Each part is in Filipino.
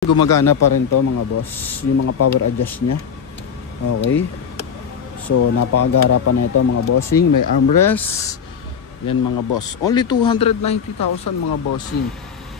Gumagana pa rin to mga boss, yung mga power adjust nya. Okay, so napakagara pa na ito mga bossing. May armrest yan mga boss, only 290,000 mga bossing.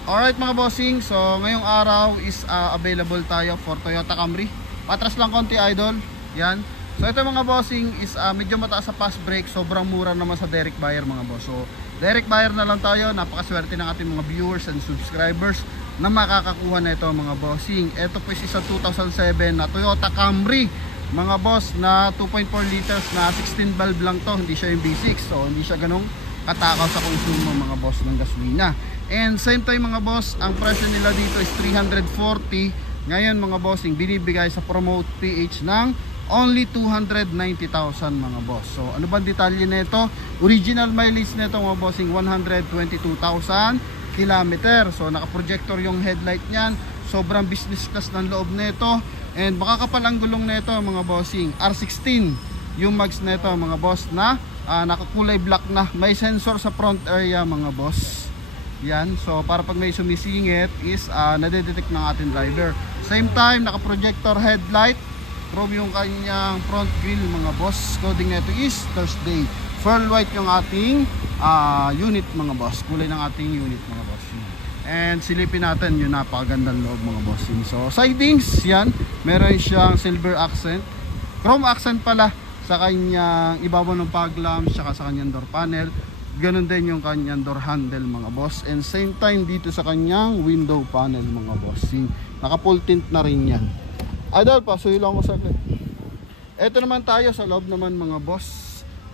Alright mga bossing, so ngayong araw is available tayo for Toyota Camry. Patras lang konti idol, yan. So ito mga bossing is medyo mataas sa fast brake, sobrang mura naman sa direct buyer mga boss. So direct buyer na lang tayo, napakaswerte ng ating mga viewers and subscribers na makakakuha na ito mga bossing. Ito po is isa 2007 na Toyota Camry mga boss, na 2.4 liters na 16 valve lang to, hindi siya yung V6, so hindi siya ganong katakaw sa konsumo mga boss ng gasolina. And same time mga boss, ang presyo nila dito is 340 ngayon mga bossing, binibigay sa Promote PH ng only 290,000 mga boss. So ano ba detalye nito? Original mileage nito mga bossing 122,000 kilometer. So naka-projector yung headlight niyan. Sobrang business class ng loob nito. And makakapal ang gulong nito mga bossing. R16 yung mags nito mga boss, na nakakulay black na. May sensor sa front area mga boss. Yan. So para pag may sumisingit is nadedetect ng ating driver. Same time naka-projector headlight. Chrome yung kanyang front grille mga boss. Coding nito is Thursday. Pearl white yung ating unit mga boss, kulay ng ating unit mga boss. And silipin natin yung napakagandang loob mga boss. So sidings yan, meron siyang silver accent, chrome accent pala sa kanyang ibabaw ng fog lamps, saka sa kanyang door panel. Ganon din yung kanyang door handle mga boss. And same time dito sa kanyang window panel mga boss, naka full tint na rin yan. Idol, pasuyo lang ko saglit. Ito naman tayo sa loob naman mga boss.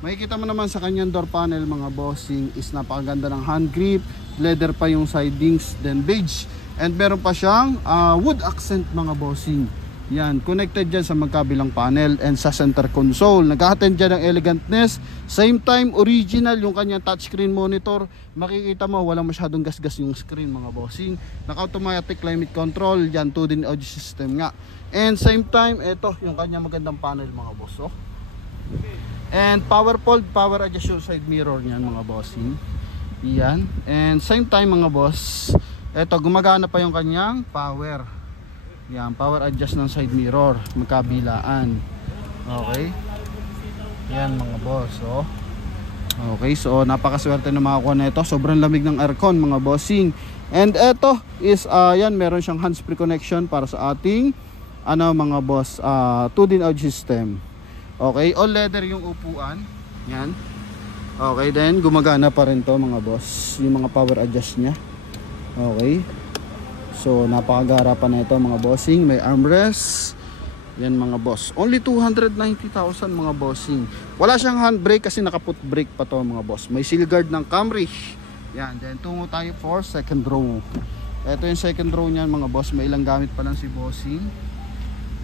Makikita mo naman sa kanyang door panel mga bossing is napakaganda ng hand grip, leather pa yung sidings, then beige, and meron pa siyang wood accent mga bossing. Yan, connected dyan sa magkabilang panel and sa center console. Nag-attend dyan ng elegantness. Same time original yung kanyang touchscreen monitor. Makikita mo walang masyadong gasgas yung screen mga bossing. Naka-automatic climate control, yan 2D audio system nga. And same time ito yung kanyang magandang panel mga boss. And power fold, power adjust yung side mirror niyan mga bossing. Yan. And same time mga boss, eto gumagana pa yung kanyang power. Yan, power adjust ng side mirror, magkabilaan. Okay. Yan mga boss, okay, so napakaswerte na makakuha na ito. Sobrang lamig ng aircon mga bossing. And eto is yan, meron siyang hands-free connection para sa ating mga boss, 2D audio system. Okay, all leather yung upuan. Yan. Okay, then gumagana pa rin to mga boss, yung mga power adjust nya. Okay. So napakagara pa na ito mga bossing. May armrest. Yan mga boss, only 290,000 mga bossing. Wala siyang handbrake kasi naka-foot brake pa to mga boss. May seal guard ng Camry. Yan, then tungo tayo for second row. Ito yung second row niyan mga boss. May ilang gamit pa lang si bossing.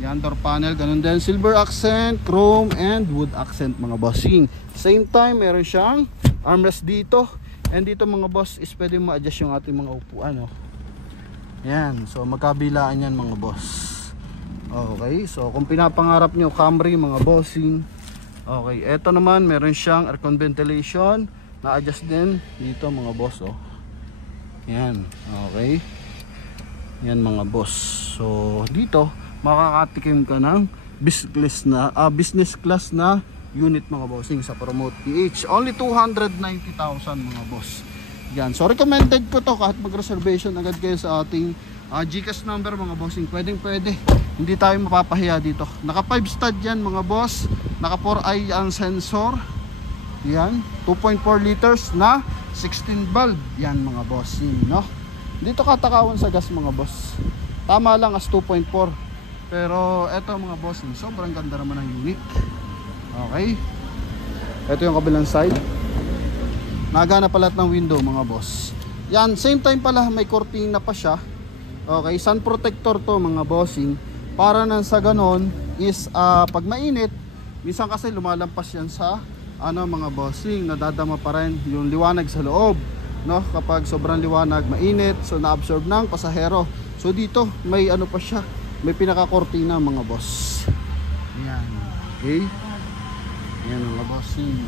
Yan, door panel, ganun din, silver accent, chrome and wood accent mga bossing. Same time meron siyang armrest dito. And dito mga boss is pwede ma-adjust yung ating mga upuan. Yan, so magkabilaan yan mga boss. Okay, so kung pinapangarap nyo Camry mga bossing, okay, eto naman meron siyang aircon ventilation na adjust din dito mga boss. Yan, okay. Yan mga boss. So dito makakatikim ka ng business class na unit mga bossing sa Promote PH. Only 290,000 mga boss. Yan. So recommended ko to kahit mag-reservation agad kayo sa ating GCash number mga bossing. Pwedeng pwede. Hindi tayo mapapahiya dito. Naka 5 stud yan mga boss. Naka 4i ang sensor. Yan. 2.4 liters na 16 valve. Yan mga bossing, no? Dito katakawan sa gas mga boss. Tama lang as 2.4. Pero eto mga bossing, sobrang ganda naman ng unit. Okay. Ito yung kabilang side. Nagana pa lahat ng window mga boss. Yan, same time pala may cortina pa siya. Okay, sun protector to mga bossing. Para nang sa ganon is pag mainit, minsan kasi lumalampas yan sa mga bossing, nadadama pa rin yung liwanag sa loob, no? Kapag sobrang liwanag, mainit, so na-absorb ng pasahero. So dito may pa siya, may pinaka-cortina mga boss. Yan. Okay. Yan mga bossing.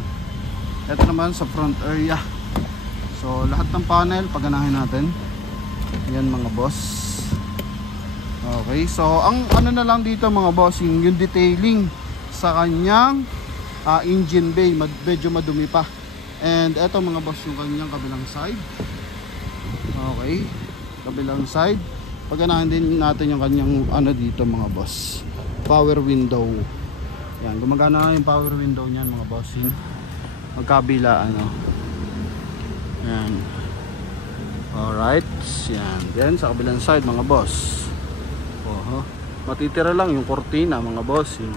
Ito naman sa front area. So lahat ng panel paganahin natin. Yan mga boss. Okay, so ang ano na lang dito mga bossing, yung detailing sa kanyang engine bay, medyo madumi pa. And eto mga boss yung kanyang kabilang side. Okay, kabilang side. Paganahan din natin yung kanyang ano dito mga boss, power window. Yan, gumagana yung power window niyan mga bossing. Magkabila ano. Yan. Alright, yan. Then sa kabilang side mga boss. Matitira lang yung kortina mga bossing.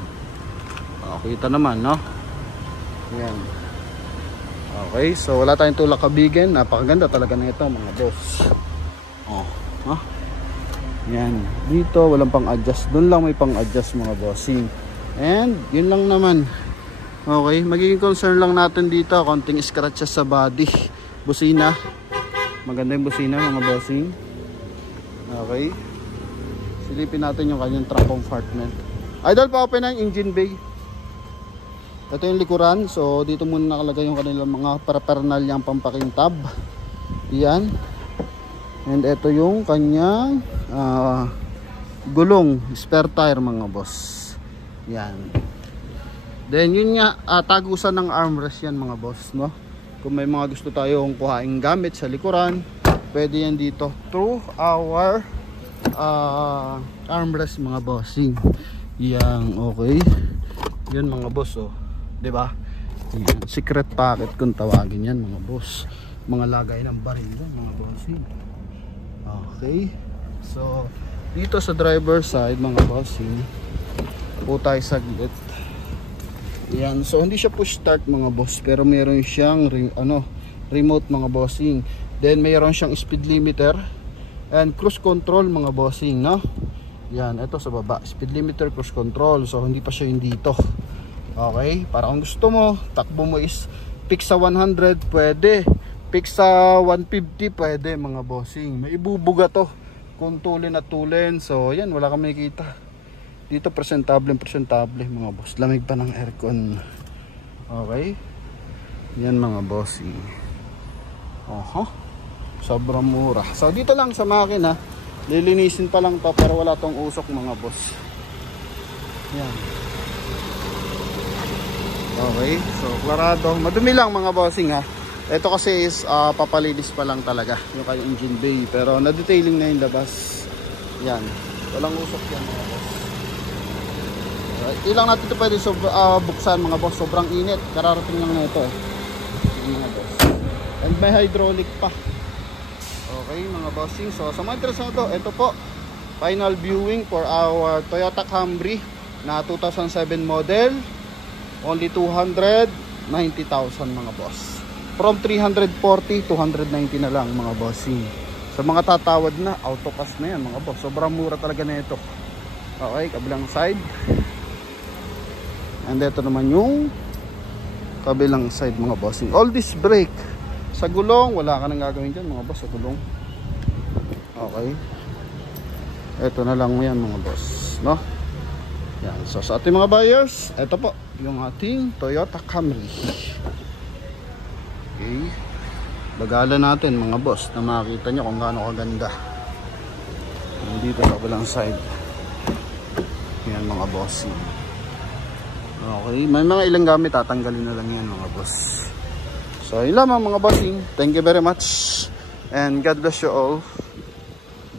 Kita naman no. Yan. Okay, so wala tayong tulak kabigin. Napakaganda talaga na ito mga boss. Yan. Dito walang pang adjust. Doon lang may pang adjust mga bossing. And yun lang naman. Okay, magiging concern lang natin dito konting scratches sa body. Busina. Maganda yung busina mga bossing. Okay. Silipin natin yung kanyang trunk compartment. Idol, pa-open na yung engine bay. Ito yung likuran. So dito muna nakalagay yung kanilang mga parapernalyang pampakintab. Yan. And ito yung kanyang gulong, spare tire mga boss. Yan. Then yun nga, tagusan ng armrest yan mga boss, no? Kung may mga gusto tayong kuhaing gamit sa likuran, pwede yan dito through our armrest mga bossing. Yan, okay. Yan mga boss, oh. 'Di ba? Yan, secret pocket kung tawagin yan mga boss. Mga lagay ng baril yan mga bossing. Okay. So, dito sa driver side mga bossing, po tayo saglit. Yan, so hindi siya push start mga boss, pero meron siyang remote mga bossing. Then mayroon siyang speed limiter and cruise control mga bossing, no? Yan, ito sa baba, speed limiter, cruise control. So hindi pa siya yung dito. Okay, para kung gusto mo, takbo mo is pick sa 100 pwede, pick sa 150 pwede mga bossing. May ibubuga to kung tulin at tulin. So yan, wala kang makikita dito. Presentable mga boss, lamig pa ng aircon. Okay, yan mga bossing. Sobrang mura. So dito lang sa makina, lilinisin pa lang to para wala tong usok mga boss. Yan. Okay, so klarado, madumi lang mga bossing ha. Ito kasi is papalinis pa lang talaga yung kayong engine bay, pero na-detailing na yung labas. Yan, walang usok yan mga boss. Hindi lang natin ito pwede buksan mga boss, sobrang init. Kararating lang na ito mga boss. And may hydraulic pa. Okay mga bossing, so sa mga interesado, ito po final viewing for our Toyota Camry na 2007 model. Only 290,000 mga boss. From 340, 290 na lang mga bossing. Sa mga tatawad na, auto pass na yan mga boss. Sobrang mura talaga na ito. Okay, kabilang side. And ito naman yung kabilang side mga bossing. All this brake. Sa gulong, wala ka nang gagawin dyan mga boss sa gulong. Okay. Ito na lang yan mga boss, no? Yan. So sa ating mga buyers, ito po yung ating Toyota Camry. Okay. Bagalan natin mga boss na makita nyo kung gaano kaganda. Dito sa kabilang side. Yan mga bossing. Okay. May mga ilang gamit, tatanggalin na lang yan mga boss. So yun lamang mga bossing. Thank you very much. And God bless you all.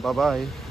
Bye bye.